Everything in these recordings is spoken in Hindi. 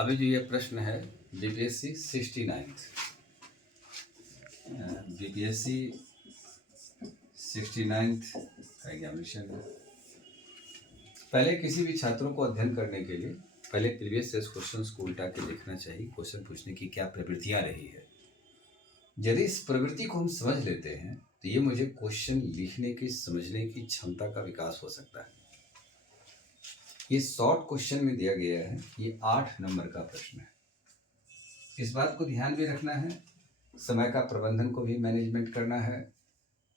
अभी जो ये प्रश्न है बीपीएससी 69th का एग्जामिनेशन है। पहले किसी भी छात्रों को अध्ययन करने के लिए पहले प्रीवियस ईयर क्वेश्चंस को उल्टा के देखना चाहिए। क्वेश्चन पूछने की क्या प्रवृत्तियां रही है, यदि इस प्रवृत्ति को हम समझ लेते हैं तो ये मुझे क्वेश्चन लिखने की समझने की क्षमता का विकास हो सकता है। ये शॉर्ट क्वेश्चन में दिया गया है, ये 8 नंबर का प्रश्न है। इस बात को ध्यान में रखना है, समय का प्रबंधन को भी मैनेजमेंट करना है।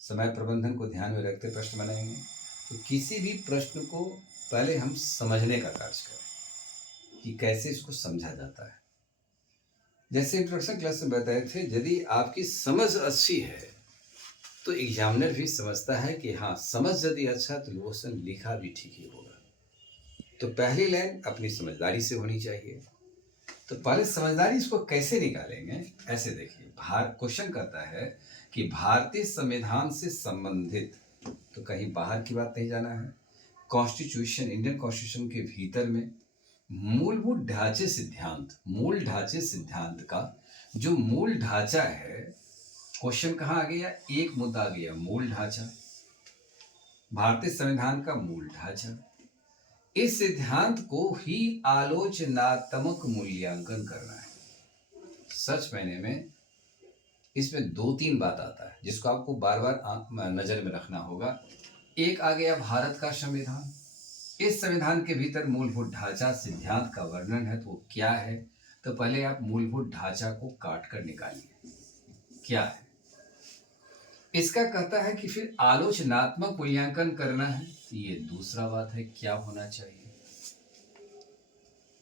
समय प्रबंधन को ध्यान में रखते प्रश्न बनाएंगे। तो किसी भी प्रश्न को पहले हम समझने का कार्य करें कि कैसे इसको समझा जाता है। जैसे इंट्रोडक्शन क्लास में बताए थे, यदि आपकी समझ अच्छी है तो एग्जामिनर भी समझता है कि हाँ, समझ यदि अच्छा तो क्वेश्चन लिखा भी ठीक ही होगा। तो पहली लाइन अपनी समझदारी से होनी चाहिए। तो पहले समझदारी इसको कैसे निकालेंगे, ऐसे देखिए। क्वेश्चन कहता है कि भारतीय संविधान से संबंधित, तो कहीं बाहर की बात नहीं जाना है। कॉन्स्टिट्यूशन, इंडियन कॉन्स्टिट्यूशन के भीतर में मूलभूत ढांचे सिद्धांत, मूल ढांचे सिद्धांत का जो मूल ढांचा है, क्वेश्चन कहाँ आ गया, एक मुद्दा आ गया, मूल ढांचा, भारतीय संविधान का मूल ढांचा। इस सिद्धांत को ही आलोचनात्मक मूल्यांकन करना है। सच मायने में इसमें 2-3 बात आता है जिसको आपको बार बार नजर में रखना होगा। एक आ गया भारत का संविधान, इस संविधान के भीतर मूलभूत ढांचा सिद्धांत का वर्णन है, तो वो क्या है। तो पहले आप मूलभूत ढांचा को काट कर निकालिए, क्या है। इसका कहता है कि फिर आलोचनात्मक मूल्यांकन करना है, तो ये दूसरा बात है, क्या होना चाहिए।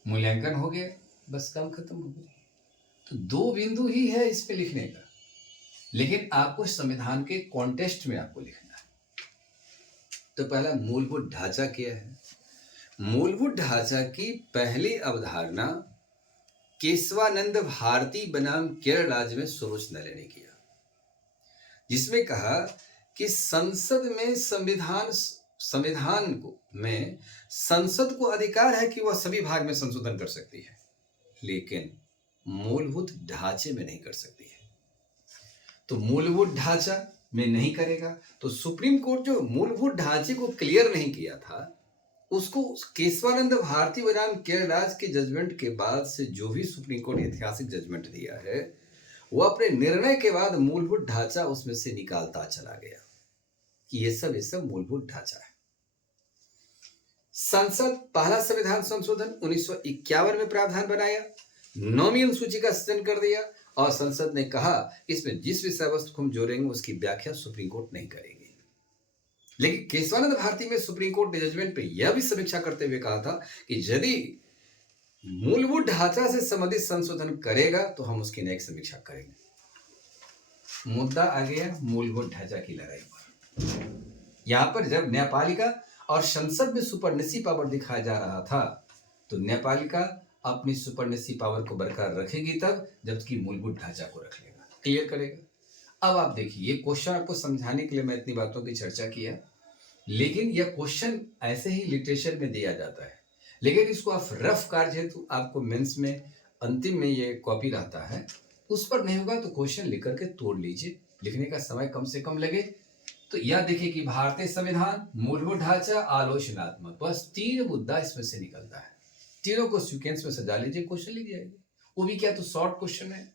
मूल्यांकन हो गया, बस काम खत्म हो गया। तो 2 बिंदु ही है इस पे लिखने का, लेकिन आपको संविधान के कॉन्टेक्स्ट में आपको लिखना है। तो पहला मूलभूत ढांचा क्या है। मूलभूत ढांचा की पहली अवधारणा केशवानंद भारती बनाम केरल राज्य में सरोज नले ने किया, जिसमें कहा कि संसद में संविधान को में संसद को अधिकार है कि वह सभी भाग में संशोधन कर सकती है, लेकिन मूलभूत ढांचे में नहीं कर सकती है। तो मूलभूत ढांचा में नहीं करेगा, तो सुप्रीम कोर्ट जो मूलभूत ढांचे को क्लियर नहीं किया था, उसको केशवानंद भारती बनाम केरल राज्य के जजमेंट के बाद से जो भी सुप्रीम कोर्ट ऐतिहासिक जजमेंट दिया है, वो अपने निर्णय के बाद मूलभूत ढांचा उसमें से निकालता चला गया कि ये सब मूलभूत ढांचा है। संसद पहला संविधान संशोधन 1951 में प्रावधान बनाया, 9वीं अनुसूची का सृजन कर दिया, और संसद ने कहा इसमें जिस विषय वस्तु को हम जोड़ेंगे उसकी व्याख्या सुप्रीम कोर्ट नहीं करेगी। लेकिन केशवानंद भारती में सुप्रीम कोर्ट ने जजमेंट पे यह भी समीक्षा करते हुए कहा था कि यदि मूलभूत ढांचा से संबंधित संशोधन करेगा तो हम उसकी नई समीक्षा करेंगे। मुद्दा आ गया मूलभूत ढांचा की लड़ाई पर। यहां पर जब न्यायपालिका और संसद में सुपरनेसी पावर दिखाया जा रहा था, तो न्यायपालिका अपनी सुपरनेसी पावर को बरकरार रखेगी तब, जबकि मूलभूत ढांचा को रख लेगा, क्लियर करेगा। अब आप देखिए, ये क्वेश्चन आपको समझाने के लिए मैं इतनी बातों की चर्चा किया, लेकिन यह क्वेश्चन ऐसे ही लिटरेचर में दिया जाता है, लेकिन इसको आप रफ कार्य हेतु आपको मेंस में अंतिम में ये कॉपी रहता है, उस पर नहीं होगा तो क्वेश्चन लिख करके तोड़ लीजिए, लिखने का समय कम से कम लगे। तो यह देखिए कि भारतीय संविधान, मूलभूत ढांचा, आलोचनात्मक, बस 3 मुद्दा इसमें से निकलता है। तीनों को सीक्वेंस में सजा लीजिए, क्वेश्चन लिख जाएगा। वो भी क्या, तो शॉर्ट क्वेश्चन है।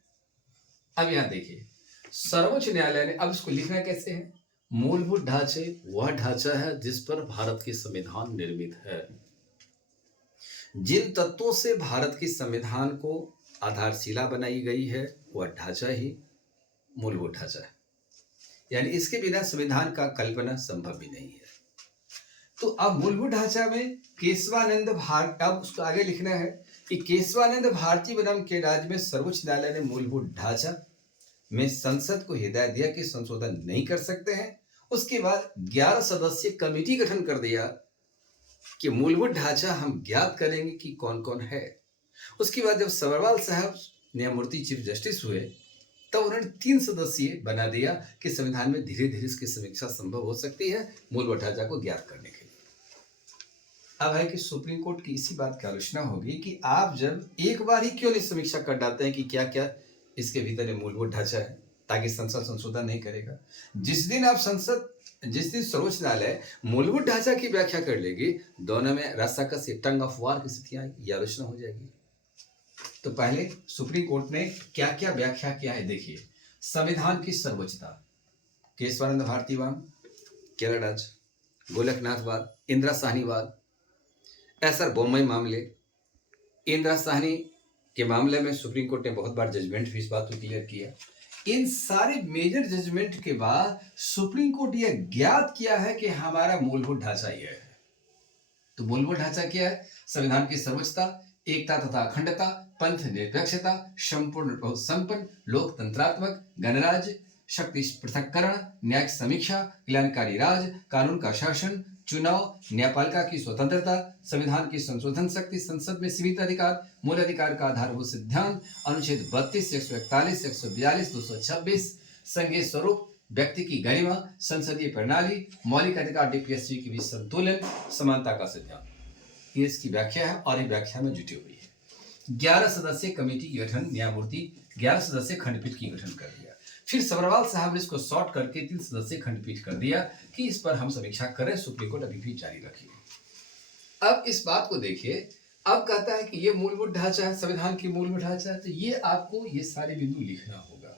अब यहां देखिए, सर्वोच्च न्यायालय ने, अब इसको लिखना कैसे है, मूलभूत ढांचे वह ढांचा है जिस पर भारत की संविधान निर्मित है। जिन तत्वों से भारत की संविधान को आधारशिला बनाई गई है वह ढांचा ही मूलभूत ढांचा है, यानी इसके बिना संविधान का कल्पना संभव भी नहीं है। तो अब मूलभूत ढांचा में केशवानंद भारती, अब उसको आगे लिखना है कि केशवानंद भारती बनाम के राज्य में सर्वोच्च न्यायालय ने मूलभूत ढांचा में संसद को हिदायत दिया कि संशोधन नहीं कर सकते हैं। उसके बाद 11 सदस्यीय कमेटी गठन कर दिया कि मूलभूत ढांचा हम ज्ञात करेंगे कि कौन कौन है। उसके बाद जब सबरवाल साहब न्यायमूर्ति चीफ जस्टिस हुए, तब उन्होंने 3 सदस्यीय बना दिया कि संविधान में धीरे धीरे इसकी समीक्षा संभव हो सकती है मूलभूत ढांचा को ज्ञात करने के लिए। अब है कि सुप्रीम कोर्ट की इसी बात की आलोचना होगी कि आप जब एक बार ही क्यों नहीं समीक्षा कर डालते हैं कि क्या क्या इसके भीतर मूलभूत ढांचा है, ताकि संसद संशोधन नहीं करेगा। जिस दिन सर्वोच्च न्यायालय मूलभूत ढांचा की व्याख्या कर लेगी, दोनों में रस्साकस टंग ऑफ वार की स्थितियां आएगी, यह आलोचना हो जाएगी। तो पहले सुप्रीम कोर्ट ने क्या क्या व्याख्या किया है देखिए। संविधान की सर्वोच्चता, केशवानंद भारतीवाद, केरराज, गोलकनाथवाद, इंदिरा साहनीवाद, एसआर बोम्मई मामले। इंदिरा साहनी के मामले में सुप्रीम कोर्ट ने बहुत बार जजमेंट भी इस बात को क्लियर किया। इन सारे मेजर जजमेंट के बाद सुप्रीम कोर्ट यह ज्ञात किया है कि हमारा मूलभूत ढांचा यह है। तो मूलभूत ढांचा क्या है? संविधान की सर्वोच्चता, एकता तथा अखंडता, पंथ निरपेक्षता, संपूर्ण बहुत संपन्न, लोकतंत्रात्मक, गणराज्य, शक्ति पृथक्करण, न्यायिक समीक्षा, कल्याणकारी राज, कानून का शासन, चुनाव, न्यायपालिका की स्वतंत्रता, संविधान की संशोधन शक्ति, संसद में सीमित अधिकार, मूल अधिकार का आधारभूत सिद्धांत, अनुच्छेद 32, 141, 142, 226, संघीय स्वरूप, व्यक्ति की गरिमा, संसदीय प्रणाली, मौलिक अधिकार, डीपीएससी के बीच संतुलन, समानता का सिद्धांत। ये इसकी व्याख्या है और ये व्याख्या में जुटी हुई है। 11 सदस्यीय कमेटी की गठन, न्यायमूर्ति 11 सदस्यीय खंडपीठ की गठन कर दिया। फिर सब्रवाल साहब ने इसको शॉर्ट करके 3 सदस्यीय खंडपीठ कर दिया कि इस पर हम समीक्षा करें, सुप्रीम कोर्ट अभी भी जारी रखी। अब इस बात को देखिए, अब कहता है कि ये मूलभूत ढांचा है, संविधान की मूलभूत ढांचा है, तो ये आपको ये सारे बिंदु लिखना होगा।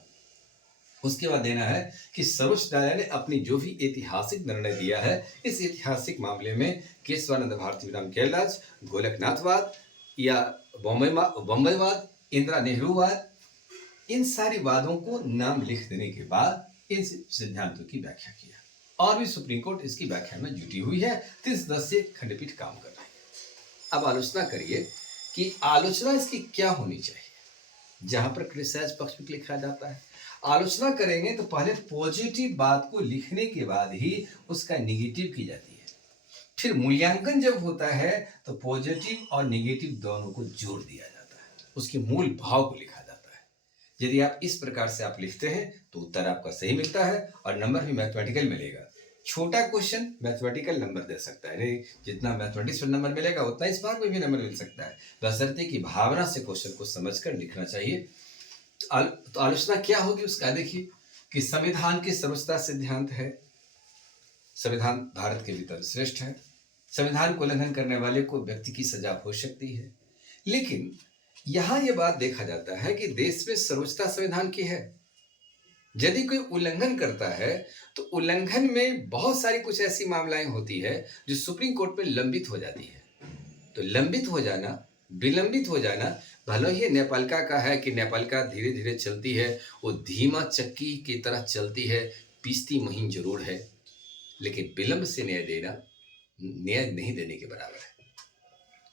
उसके बाद देना है कि सर्वोच्च न्यायालय ने अपनी जो भी ऐतिहासिक निर्णय दिया है, इस ऐतिहासिक मामले में केशवानंद भारतीवाद, केरराज, गोलकनाथवाद या बम्बईवाद, इंदिरा नेहरूवाद, इन सारी वादों को नाम लिख देने के बाद इन सिद्धांतों की व्याख्या किया और भी सुप्रीम कोर्ट इसकी व्याख्या में जुटी हुई है। 3 सदस्यीय खंडपीठ काम कर रही है। अब आलोचना करिए कि आलोचना इसकी क्या होनी चाहिए। जहां पर क्रिटिसाइज पक्ष में लिखा जाता है, आलोचना करेंगे तो पहले पॉजिटिव बात को लिखने के बाद ही उसका निगेटिव की जाती है। फिर मूल्यांकन जब होता है तो पॉजिटिव और निगेटिव दोनों को जोड़ दिया जाता है, उसके मूल भाव को लिखा जाता है। यदि आप इस प्रकार से आप लिखते हैं तो उत्तर आपका सही मिलता है और नंबर भी मैथमेटिकल मिलेगा। छोटा क्वेश्चन मैथमेटिकल नंबर दे सकता है, नहीं जितना मैथमेटिक्स में नंबर मिलेगा उतना इस बार में भी नंबर मिल सकता है, बशर्ते कि भावना से क्वेश्चन को समझकर लिखना चाहिए। तो आलोचना क्या होगी उसका देखिए कि संविधान की सर्वोच्चता सिद्धांत है, संविधान भारत के भीतर श्रेष्ठ है, संविधान को उल्लंघन करने वाले को व्यक्ति की सजा हो सकती है। लेकिन यहां यह बात देखा जाता है कि देश में सर्वोच्चता संविधान की है। यदि कोई उल्लंघन करता है तो उल्लंघन में बहुत सारी कुछ ऐसी मामलाएं होती है जो सुप्रीम कोर्ट में लंबित हो जाती है। तो लंबित हो जाना, विलंबित हो जाना, भले ही न्यायपालिका का है कि न्यायपालिका धीरे धीरे चलती है, वो धीमा चक्की की तरह चलती है, पीसती महीन जरूर है, लेकिन विलंब से न्याय देना न्याय नहीं देने के बराबर है।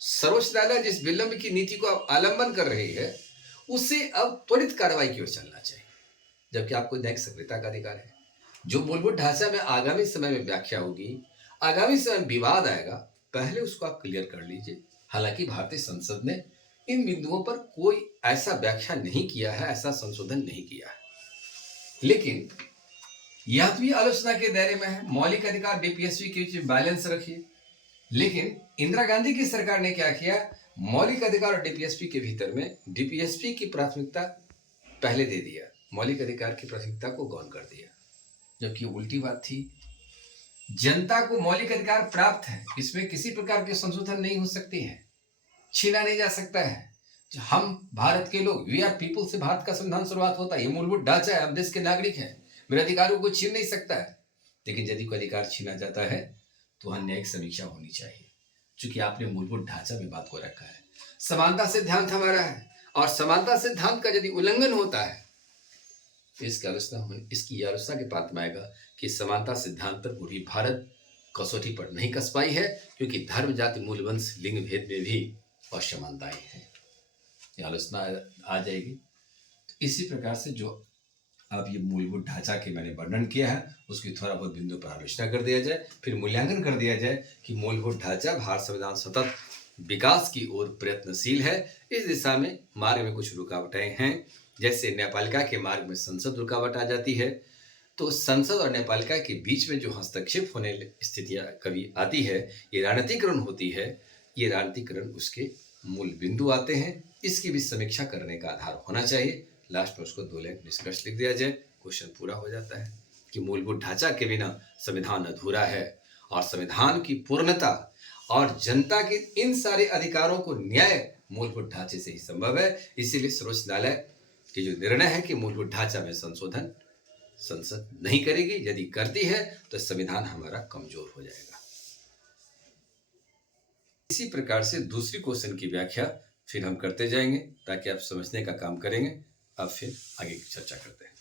सर्वोच्च न्यायालय जिस विलंब की नीति को आलंबन कर रही है, उससे अब त्वरित कार्रवाई की ओर चलना चाहिए, जबकि आपको न्यायिक सक्रियता का अधिकार है। जो मूलभूत ढांचा में आगामी समय में व्याख्या होगी, आगामी समय में विवाद आएगा, पहले उसको आप क्लियर कर लीजिए। हालांकि भारतीय संसद ने इन बिंदुओं पर कोई ऐसा व्याख्या नहीं किया है, ऐसा संशोधन नहीं किया है, लेकिन यह भी आलोचना के दायरे में है। मौलिक अधिकार डीपीएसपी के बीच बैलेंस रखिए। लेकिन इंदिरा गांधी की सरकार ने क्या किया, मौलिक अधिकार और डीपीएसपी के भीतर में डीपीएसपी की प्राथमिकता पहले दे दिया, मौलिक अधिकार की प्राथमिकता को गौण कर दिया, जबकि उल्टी बात थी। जनता को मौलिक अधिकार प्राप्त है, इसमें किसी प्रकार के संशोधन नहीं हो सकते हैं, छीना नहीं जा सकता है। हम भारत के लोग, वी आर पीपुल से भारत का संविधान शुरुआत होता है, ये मूलभूत ढांचा है, हम देश के नागरिक हैं, मेरे अधिकारों को छीन नहीं सकता है। लेकिन यदि कोई अधिकार छीना जाता है तो वहां न्यायिक समीक्षा होनी चाहिए, क्योंकि आपने मूलभूत ढांचा में बात को रखा है। समानता सिद्धांत हमारा है और समानता सिद्धांत का यदि उल्लंघन होता है तो इसकी आलोचना के पात्र में आएगा कि समानता सिद्धांत पर पूरी भारत कसौटी पर नहीं कस पाई है, क्योंकि धर्म, जाति, मूल, वंश, लिंग भेद में भी असमानताएं हैं। यह आलोचना आ जाएगी। तो इसी प्रकार से जो अब ये मूलभूत ढांचा के मैंने वर्णन किया है, उसकी थोड़ा बहुत बिंदु पर आलोचना कर दिया जाए, फिर मूल्यांकन कर दिया जाए कि मूलभूत ढांचा भारत संविधान सतत विकास की ओर प्रयत्नशील है। इस दिशा में मार्ग में कुछ रुकावटें हैं, जैसे न्यायपालिका के मार्ग में संसद रुकावट आ जाती है, तो संसद और न्यायपालिका के बीच में जो हस्तक्षेप होने स्थितियां कभी आती है, ये राजनीतिकरण होती है, ये राजनीतिकरण उसके मूल बिंदु आते हैं। इसकी भी समीक्षा करने का आधार होना चाहिए। लास्ट में उसको 2 लाइन निष्कर्ष लिख दिया जाए, क्वेश्चन पूरा हो जाता है कि मूलभूत ढांचा के बिना संविधान अधूरा है और संविधान की पूर्णता और जनता के इन सारे अधिकारों को न्याय मूलभूत ढांचे से ही संभव है। इसीलिए सर्वोच्च न्यायालय की जो निर्णय है कि मूलभूत ढांचा में संशोधन संसद नहीं करेगी, यदि करती है तो संविधान हमारा कमजोर हो जाएगा। इसी प्रकार से दूसरी क्वेश्चन की व्याख्या फिर हम करते जाएंगे ताकि आप समझने का काम करेंगे। अब फिर आगे की चर्चा करते हैं।